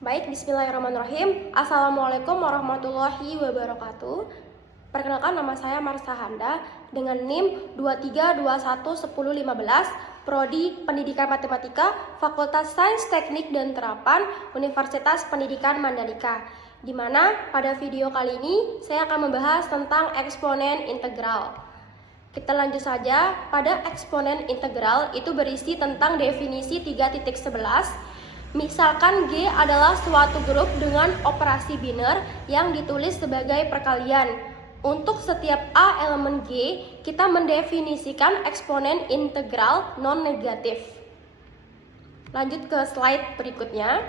Baik, bismillahirrahmanirrahim. Assalamualaikum warahmatullahi wabarakatuh. Perkenalkan, nama saya Marsa Handa dengan NIM 23211015, Prodi Pendidikan Matematika, Fakultas Sains Teknik dan Terapan, Universitas Pendidikan Mandalika. Di mana pada video kali ini saya akan membahas tentang eksponen integral. Kita lanjut saja. Pada eksponen integral itu berisi tentang definisi 3.11. Misalkan G adalah suatu grup dengan operasi biner yang ditulis sebagai perkalian. Untuk setiap A elemen G, kita mendefinisikan eksponen integral non-negatif. Lanjut ke slide berikutnya,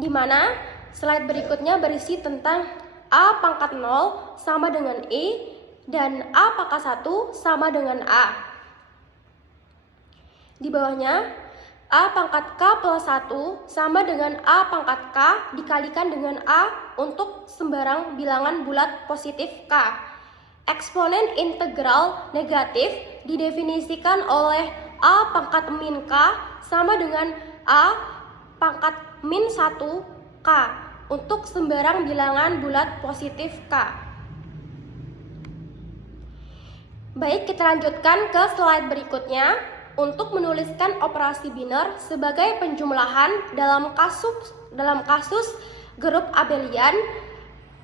di mana slide berikutnya berisi tentang A pangkat 0 sama dengan E dan A pangkat 1 sama dengan A. Di bawahnya, A pangkat K plus 1 sama dengan A pangkat K dikalikan dengan A untuk sembarang bilangan bulat positif K. Eksponen integral negatif didefinisikan oleh A pangkat min K sama dengan A pangkat min 1 K untuk sembarang bilangan bulat positif K. Baik, kita lanjutkan ke slide berikutnya. Untuk menuliskan operasi biner sebagai penjumlahan dalam kasus grup abelian,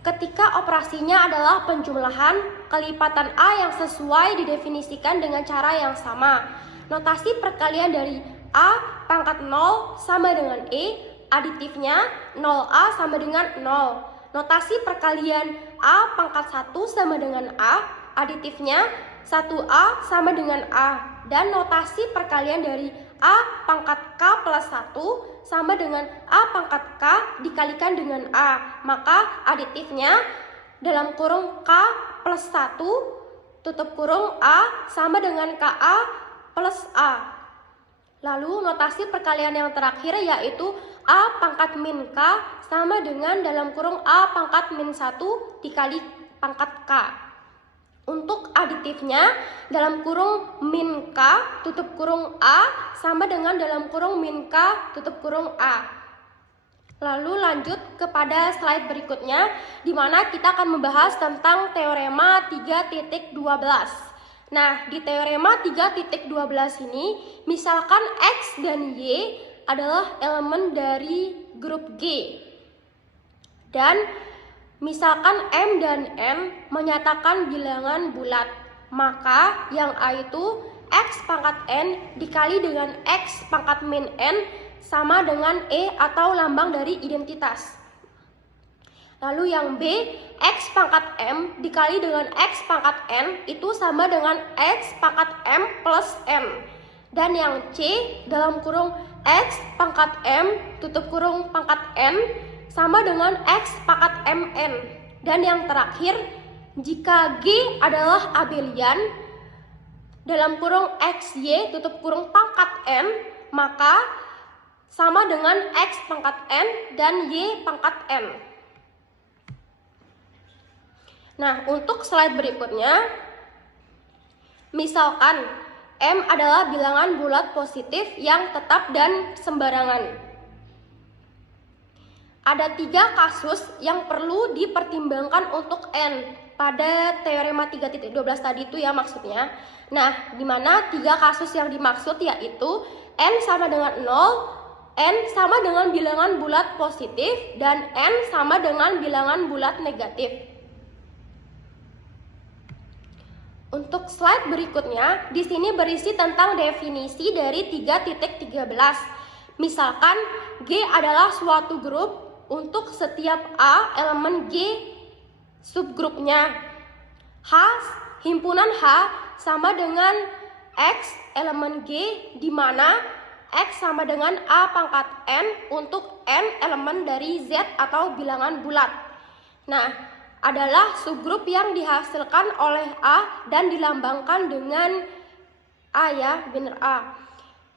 ketika operasinya adalah penjumlahan, kelipatan A yang sesuai didefinisikan dengan cara yang sama. Notasi perkalian dari A pangkat 0 sama dengan E, aditifnya 0A sama dengan 0. Notasi perkalian A pangkat 1 sama dengan A, aditifnya 1A sama dengan A. Dan notasi perkalian dari A pangkat K plus 1 sama dengan A pangkat K dikalikan dengan A. Maka aditifnya dalam kurung K plus 1 tutup kurung A sama dengan KA plus A. Lalu notasi perkalian yang terakhir yaitu A pangkat min K sama dengan dalam kurung A pangkat min 1 dikali pangkat K. Untuk aditifnya dalam kurung min K tutup kurung A sama dengan dalam kurung min K tutup kurung A. Lalu lanjut kepada slide berikutnya, di mana kita akan membahas tentang teorema 3.12. Nah, di teorema 3.12 ini, misalkan X dan Y adalah elemen dari grup G. Dan misalkan M dan N menyatakan bilangan bulat, maka yang A itu X pangkat N dikali dengan X pangkat min N sama dengan E atau lambang dari identitas. Lalu yang B, X pangkat M dikali dengan X pangkat N itu sama dengan X pangkat M plus N. Dan yang C dalam kurung X pangkat M tutup kurung pangkat N sama dengan X pangkat Mn. Dan yang terakhir, jika G adalah abelian dalam kurung XY tutup kurung pangkat N, maka sama dengan X pangkat N dan Y pangkat N. Nah, untuk slide berikutnya, misalkan M adalah bilangan bulat positif yang tetap dan sembarangan. Ada 3 kasus yang perlu dipertimbangkan untuk N pada teorema 3.12 tadi itu ya maksudnya. Nah, di mana 3 kasus yang dimaksud yaitu N sama dengan 0, N sama dengan bilangan bulat positif, dan N sama dengan bilangan bulat negatif. Untuk slide berikutnya, di sini berisi tentang definisi dari 3.13. Misalkan G adalah suatu grup untuk setiap A elemen G subgrupnya. Himpunan H sama dengan X elemen G, di mana X sama dengan A pangkat N untuk N elemen dari Z atau bilangan bulat. Nah, adalah subgrup yang dihasilkan oleh A dan dilambangkan dengan A ya, biner A.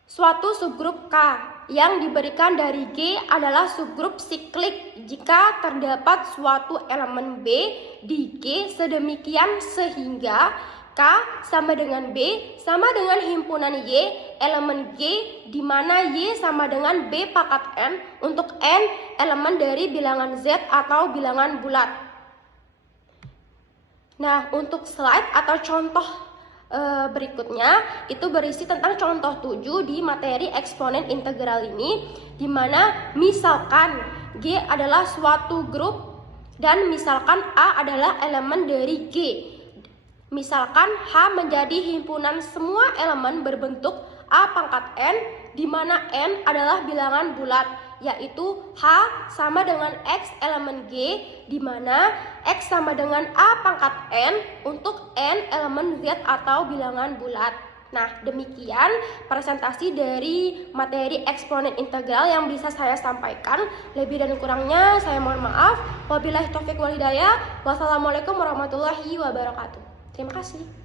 Suatu subgrup K yang diberikan dari G adalah subgrup siklik jika terdapat suatu elemen B di G sedemikian sehingga K sama dengan B sama dengan himpunan Y elemen G di mana Y sama dengan B pangkat N untuk N elemen dari bilangan Z atau bilangan bulat. Nah, untuk slide atau contoh berikutnya itu berisi tentang contoh 7 di materi eksponen integral ini, di mana misalkan G adalah suatu grup dan misalkan A adalah elemen dari G. Misalkan H menjadi himpunan semua elemen berbentuk A pangkat N, di mana N adalah bilangan bulat, yaitu H sama dengan X elemen G, di mana X sama dengan A pangkat N untuk N elemen Z atau bilangan bulat. Nah, demikian presentasi dari materi eksponen integral yang bisa saya sampaikan. Lebih dan kurangnya saya mohon maaf. Wabillahi taufiq wal hidayah. Wassalamualaikum warahmatullahi wabarakatuh. Terima kasih.